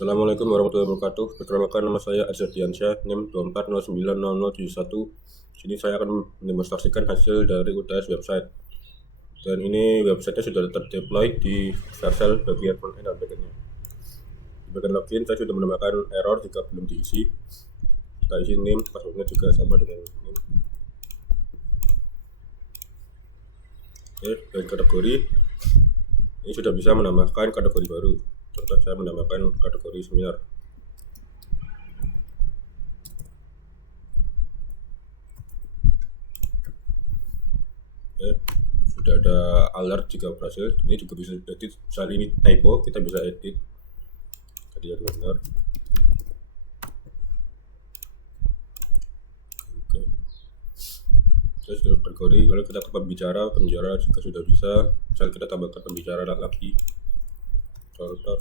Assalamualaikum warahmatullahi wabarakatuh. Perkenalkan, nama saya Arzadiansyah, NIM 24090071. Sini saya akan mendemonstrasikan hasil dari UTS website. Dan ini websitenya sudah terdeploy di Vercel bagian frontend dan backendnya. Di bagian login saya sudah menemukan error jika belum diisi. Kita isi NIM, passwordnya juga sama dengan NIM. Oke, dan kategori ini sudah bisa menambahkan kategori baru. Contoh saya menambahkan kategori seminar. Oke, sudah ada alert jika berhasil. Ini juga bisa edit. Saat ini typo, kita bisa edit tadi yang benar. Oke, saya sudah kategori. Lalu kita ke pembicara juga sudah bisa. Misal kita tambahkan pembicara lagi. Contoh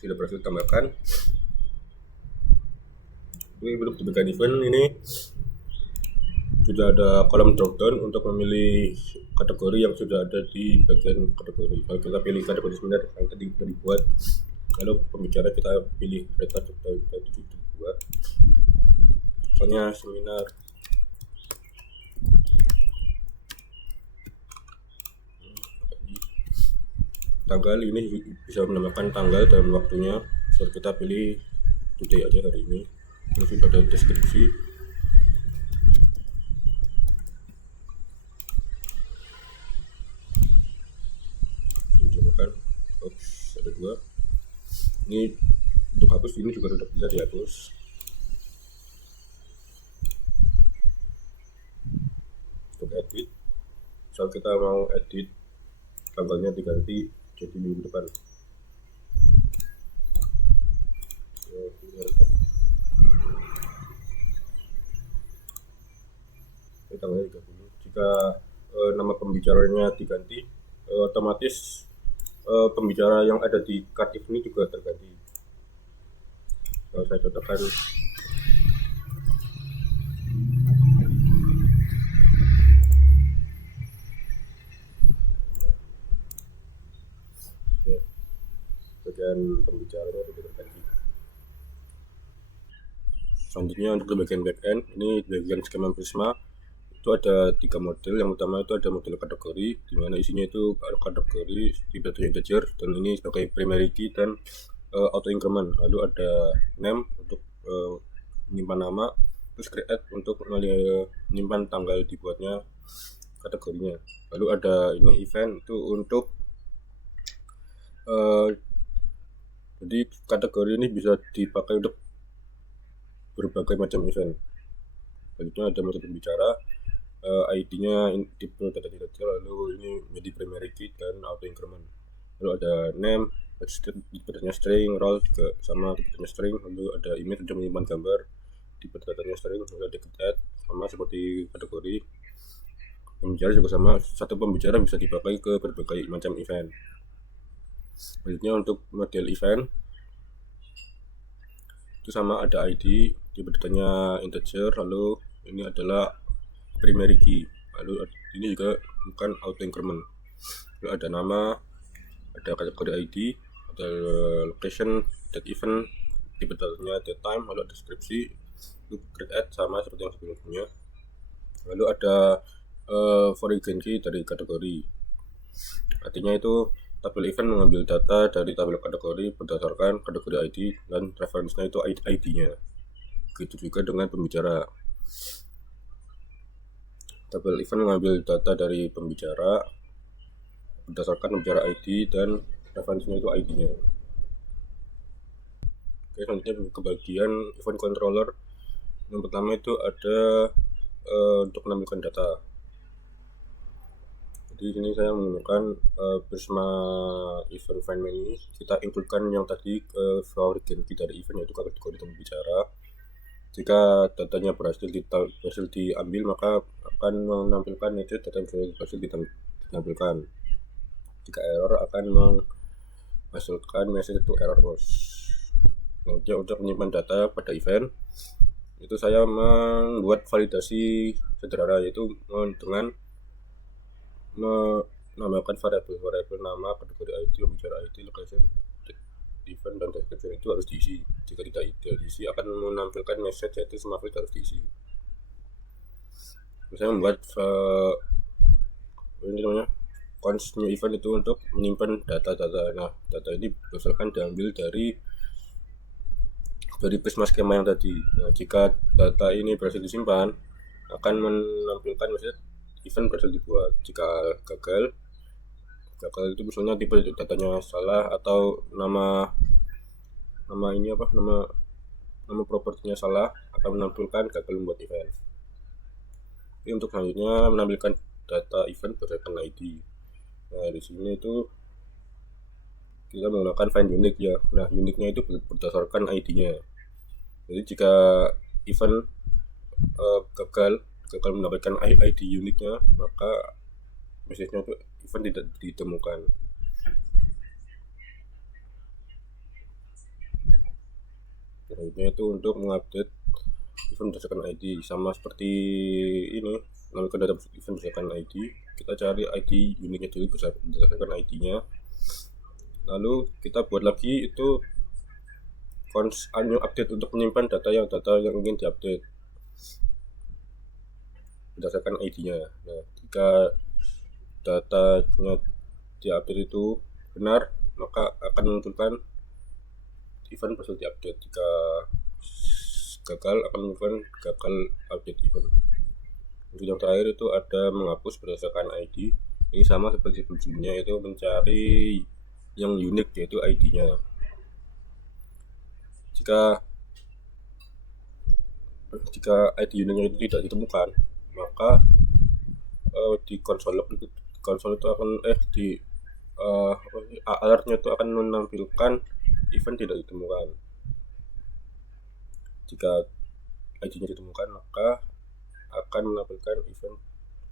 sudah berhasil tambahkan. Ini belum diberikan event. Ini sudah ada kolom dropdown untuk memilih kategori yang sudah ada di bagian kategori. Kalau kita pilih kategori seminar yang tadi sudah dibuat, lalu pembicara kita pilih mereka sudah dibuat. Misalnya seminar. Tanggal ini bisa menambahkan tanggal dan waktunya. So, kita pilih today aja hari ini. Ini sudah ada deskripsi. Oops, ada dua. Ini untuk hapus, ini juga sudah bisa dihapus. Untuk edit, misal kita mau edit tanggalnya diganti jadi minggu depan. Ini tanggalnya 30. Jika nama pembicaranya diganti, otomatis pembicara yang ada di kartif ini juga terganti. Kalau saya contohkan bagian pembicaranya sudah terganti. Selanjutnya untuk bagian backend, ini bagian skema Prisma itu ada 3 model. Yang utama itu ada model kategori, di mana isinya itu kategori tipe integer, dan ini sebagai primary key dan auto increment. Lalu ada name untuk menyimpan nama, terus create untuk menyimpan tanggal dibuatnya kategorinya. Lalu ada ini event itu untuk jadi kategori ini bisa dipakai untuk berbagai macam event. Selanjutnya ada metode pembicara, ID-nya tipe data integer, lalu ini menjadi primary key dan auto increment. Lalu ada name, tipenya string, role juga sama tipenya string, lalu ada image untuk menyimpan gambar, tipe datanya string, lalu ada add sama seperti kategori. Pembicara juga sama, satu pembicara bisa dipakai ke berbagai macam event. Selanjutnya untuk model event itu sama, ada ID, tipe datanya integer, lalu ini adalah primary key, lalu ini juga bukan auto increment. Lalu ada nama, ada kategori ID, ada location, date event, tipe datanya date time, lalu ada deskripsi, itu create sama seperti yang sebelumnya. Lalu ada foreign key dari kategori, artinya itu tabel event mengambil data dari tabel kategori berdasarkan kategori ID dan referensinya itu ID-nya. Begitu juga dengan pembicara. Tabel event mengambil data dari pembicara berdasarkan pembicara ID dan referensinya itu ID-nya. Oke, selanjutnya ke bagian event controller. Yang pertama itu ada untuk menampilkan data. Jadi sini saya menggunakan Prisma event find menu. Kita includekan yang tadi favorite key dari event, yaitu kategori pembicara. Jika datanya berhasil diambil, maka akan menampilkan itu data yang berhasil ditampilkan. Jika error akan menghasilkan message itu error bos. Kemudian untuk menyimpan data pada event itu saya membuat validasi sederhana, yaitu dengan menambahkan variabel nama, kategori ID, pembicara ID, location, event, dan description itu harus diisi. Jika tidak diisi akan menampilkan message yaitu semua field harus diisi. Saya membuat ini namanya cons new event itu untuk menyimpan data-data. Nah, data ini berdasarkan diambil dari prisma skema yang tadi. Nah, jika data ini berhasil disimpan akan menampilkan message event berhasil dibuat. Jika gagal itu misalnya tipe datanya salah atau nama propertinya salah, akan menampilkan gagal membuat event. Jadi untuk selanjutnya menampilkan data event berdasarkan ID. Nah, di sini itu kita menggunakan find unique ya. Nah, unique-nya itu berdasarkan ID-nya. Jadi jika event gagal mendapatkan ID unique-nya, maka message-nya itu event tidak ditemukan. Selanjutnya itu untuk mengupdate event berdasarkan ID, sama seperti ini, menampilkan data event berdasarkan ID. Kita cari ID unique-nya dulu berdasarkan ID-nya, lalu kita buat lagi itu cons new update untuk menyimpan data yang ingin diupdate berdasarkan ID-nya. Nah, jika datanya diupdate itu benar, maka akan menunjukkan event berhasil diupdate. Jika gagal akan menunjukkan gagal update event. Untuk yang terakhir itu ada menghapus berdasarkan ID. Ini sama seperti sebelumnya, itu mencari yang unik yaitu ID-nya. Jika ID uniknya itu tidak ditemukan, maka di konsol itu akan alertnya itu akan menampilkan event tidak ditemukan. Jika ID-nya ditemukan, maka akan menampilkan event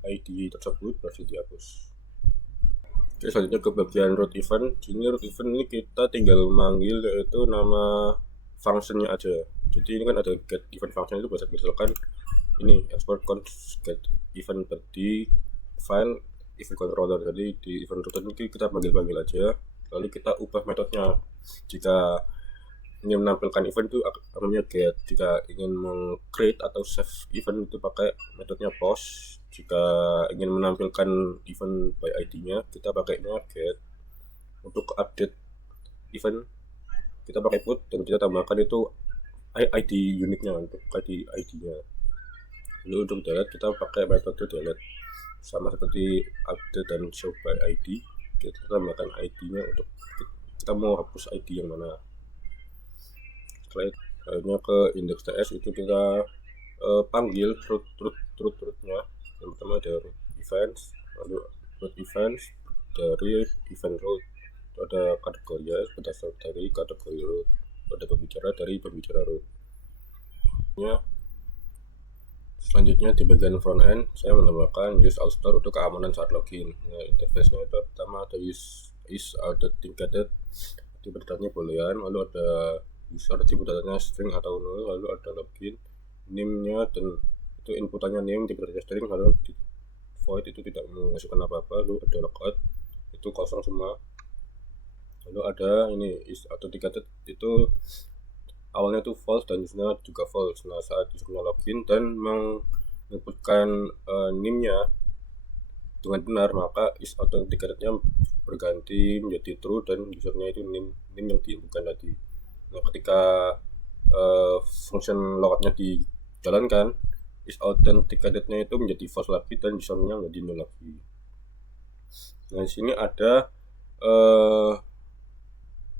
ID tersebut berhasil dihapus. Oke, selanjutnya ke bagian root event. Ini root event ini kita tinggal manggil yaitu nama functionnya aja. Jadi ini kan ada get event function, itu berdasarkan ini export const get event di file event controller. Jadi di event controller ini kita panggil aja, lalu kita ubah metodenya. Jika ingin menampilkan event itu namanya get. Jika ingin meng-create atau save event itu pakai metodnya post. Jika ingin menampilkan event by ID-nya, kita pakainya get. Untuk update event kita pakai put, dan kita tambahkan itu ID uniknya untuk ID-nya. Lalu untuk delete kita pakai metode delete, sama seperti update dan show by ID. Kita tambahkan ID-nya untuk kita mau hapus ID yang mana. Selanjutnya ke index.ts, itu kita panggil root-nya. Yang pertama ada root events, lalu root events dari event root. Ada kategori ya, berdasar dari kategori root. Ada pembicara dari pembicara root. Selanjutnya di bagian front end saya menambahkan use auth untuk keamanan saat login. Nah, interface-nya itu pertama ada is authenticated, tipe datanya boolean, lalu ada user, tipe datanya string atau null, lalu ada login, name-nya, dan itu inputannya name, tipe datanya string, lalu di void itu tidak menghasilkan apa-apa, lalu ada logout itu kosong semua. Lalu ada ini is authenticated, itu awalnya itu false dan usernya juga false. Nah, saat usernya login dan menginputkan name-nya dengan benar, maka is authenticated-nya berganti menjadi true dan usernya itu name yang diinputkan tadi. Nah, ketika function logout-nya dijalankan, is authenticated-nya itu menjadi false lagi dan usernya menjadi null lagi. Nah, di sini ada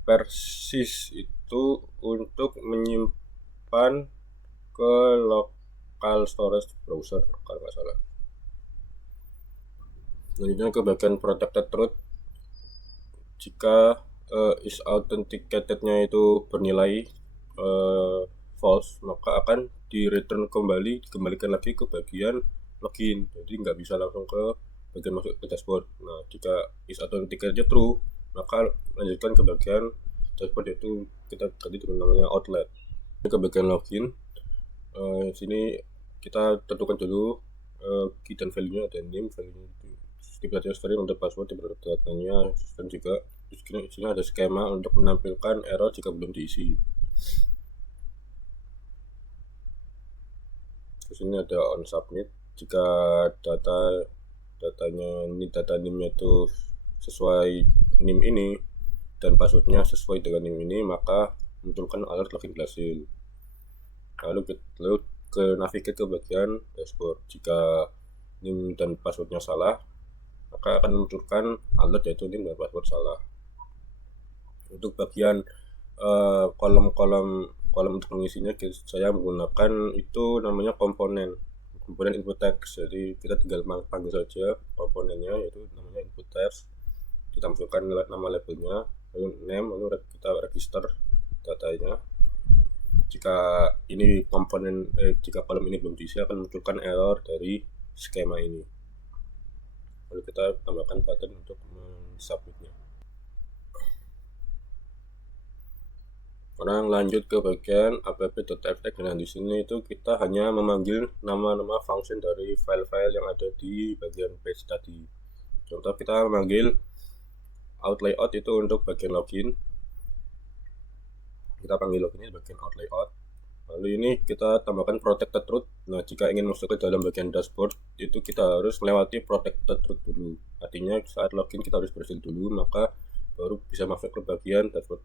persis itu untuk menyimpan ke local storage browser kalau nggak salah. Selanjutnya ke bagian protected root. Jika is authenticated-nya itu bernilai false, maka akan dikembalikan lagi ke bagian login. Jadi nggak bisa langsung ke bagian masuk ke dashboard. Nah, jika is atau indikatornya true, maka lanjutkan ke bagian dashboard, yaitu kita ganti dengan namanya outlet. Ke bagian login, sini kita tentukan dulu key dan value-nya, ada name, value itu tipe string untuk password, tipe datanya, dan juga di sini ada skema untuk menampilkan error jika belum diisi. Terus ini ada on submit, jika datanya ini, data name-nya itu sesuai name ini dan passwordnya sesuai dengan name ini, maka munculkan alert login berhasil. Lalu ke navigate ke bagian dashboard. Jika name dan passwordnya salah, maka akan munculkan alert yaitu name dan password salah. Untuk bagian kolom untuk mengisinya, saya menggunakan itu namanya komponen input text. Jadi kita tinggal panggil saja komponennya, yaitu namanya input text. Kita masukkan nama labelnya, lalu name, lalu kita register datanya. Jika ini jika kolom ini belum diisi, akan munculkan error dari skema ini. Lalu kita tambahkan button untuk submitnya. Sekarang lanjut ke bagian app.txt. Nah, di sini itu kita hanya memanggil nama-nama function dari file-file yang ada di bagian page tadi. Contoh, kita memanggil outlayout itu untuk bagian login. Kita panggil login bagian outlayout. Lalu ini kita tambahkan protected root. Nah, jika ingin masuk ke dalam bagian dashboard, itu kita harus melewati protected root dulu. Artinya saat login kita harus berhasil dulu, maka baru bisa masuk ke bagian dashboard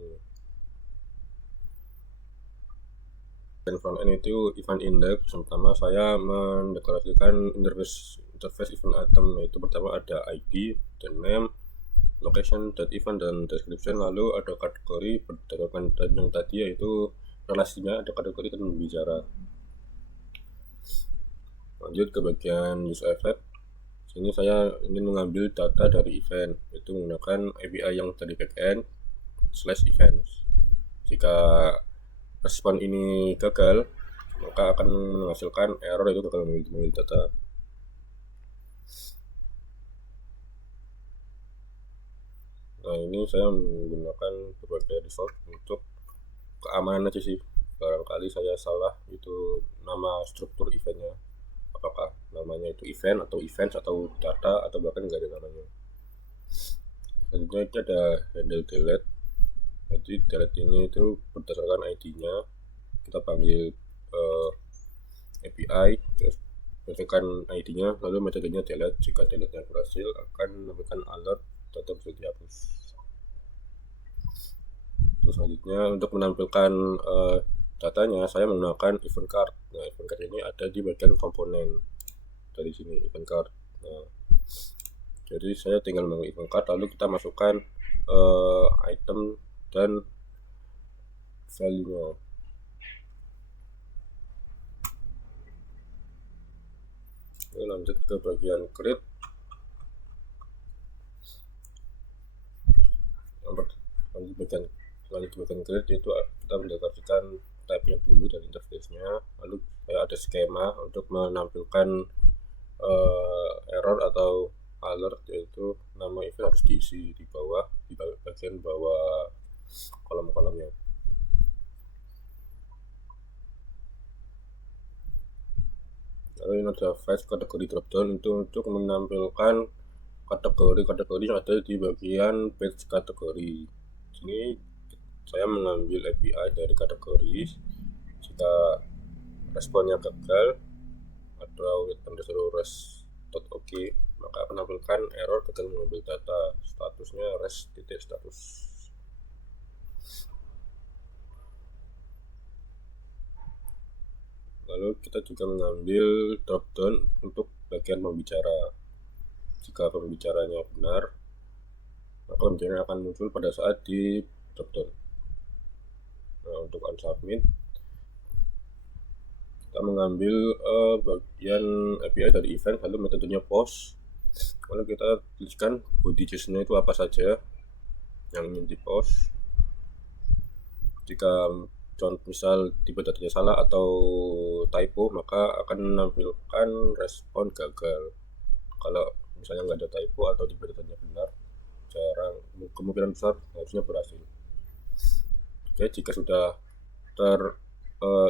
ini. Dan front end itu event index. Pertama saya mendeklarasikan interface event item, yaitu pertama ada ID dan name, location, date event, dan description. Lalu ada kategori berdasarkan dan yang tadi, yaitu relasinya, ada kategori dan pembicara. Lanjut ke bagian use effect. Sini saya ingin mengambil data dari event, yaitu menggunakan API yang dari backend /events. Jika respon ini gagal, maka akan menghasilkan error, itu gagal memilih data. Nah, ini saya menggunakan berbagai result untuk keamanan aja sih. Barangkali saya salah itu nama struktur eventnya, apakah namanya itu event atau events atau data atau bahkan nggak ada namanya. Selanjutnya ada handle delete. Jadi delete ini itu berdasarkan ID-nya, kita panggil API, terus berdasarkan ID-nya, lalu metodenya delete. Jika delete-nya berhasil, akan memberikan alert data bisa dihapus. Terus selanjutnya untuk menampilkan datanya, saya menggunakan event card. Nah, event card ini ada di bagian komponen dari sini, event card. Nah, jadi saya tinggal mengambil event card, lalu kita masukkan item dan value-nya. Lanjut ke bagian create. Lanjut bagian create, itu kita mendeklarasikan type-nya dulu dan interface-nya. Lalu ada skema untuk menampilkan error atau alert, yaitu nama event harus diisi di bawah, di bagian bawah kolom-kolomnya. Lalu ini ada fetch kategori dropdown, itu untuk menampilkan kategori yang ada di bagian page kategori. Sini saya mengambil API dari kategori. Jika responnya gagal atau underscore res.ok, maka akan menampilkan error gagal mengambil data, statusnya res.status. Lalu kita juga mengambil dropdown untuk bagian pembicara. Jika pembicaranya benar, maka pembicaranya akan muncul pada saat di dropdown. Nah, untuk unsubmit, kita mengambil bagian API dari event, lalu metodenya post. Lalu kita tuliskan body JSON-nya itu apa saja yang ingin di post. Jika misal tipe datanya salah atau typo, maka akan menampilkan respon gagal. Kalau misalnya nggak ada typo atau tipe datanya benar, kemungkinan besar harusnya berhasil. Oke, jika sudah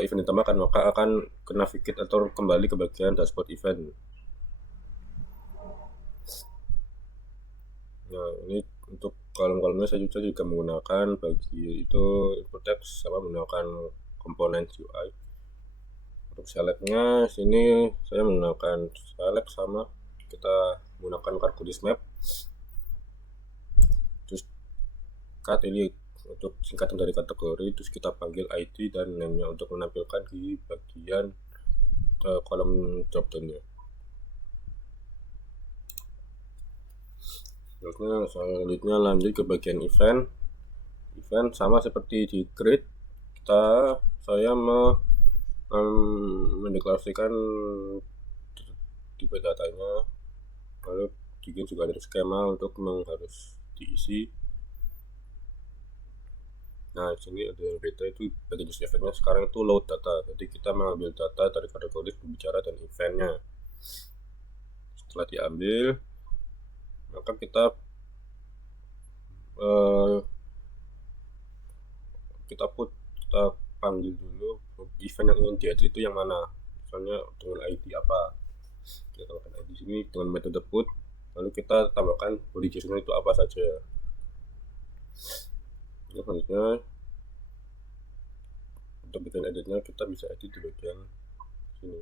event ditambahkan, maka akan ke navigate atau kembali ke bagian dashboard event. Nah, ini untuk kolom-kolomnya saya juga menggunakan bagi itu input text sama menggunakan komponen UI. Untuk selectnya sini saya menggunakan select sama kita menggunakan Carcudis map. Terus cut ini untuk singkatan dari kategori, terus kita panggil ID dan name-nya untuk menampilkan di bagian kolom dropdown-nya. Selanjutnya lanjut ke bagian event sama seperti di create, saya mendeklarasikan tipe datanya, lalu juga ada skema untuk harus diisi. Nah, di sini ada yang beta itu bagian use eventnya sekarang itu load data, jadi kita mengambil data dari kategori pembicara dan eventnya. Setelah diambil, maka kita panggil dulu event yang ingin diedit itu yang mana, misalnya dengan ID apa, kita tambahkan ID sini dengan metode put, lalu kita tambahkan body JSON itu apa saja. Selanjutnya untuk bagian editnya kita bisa edit di bagian sini.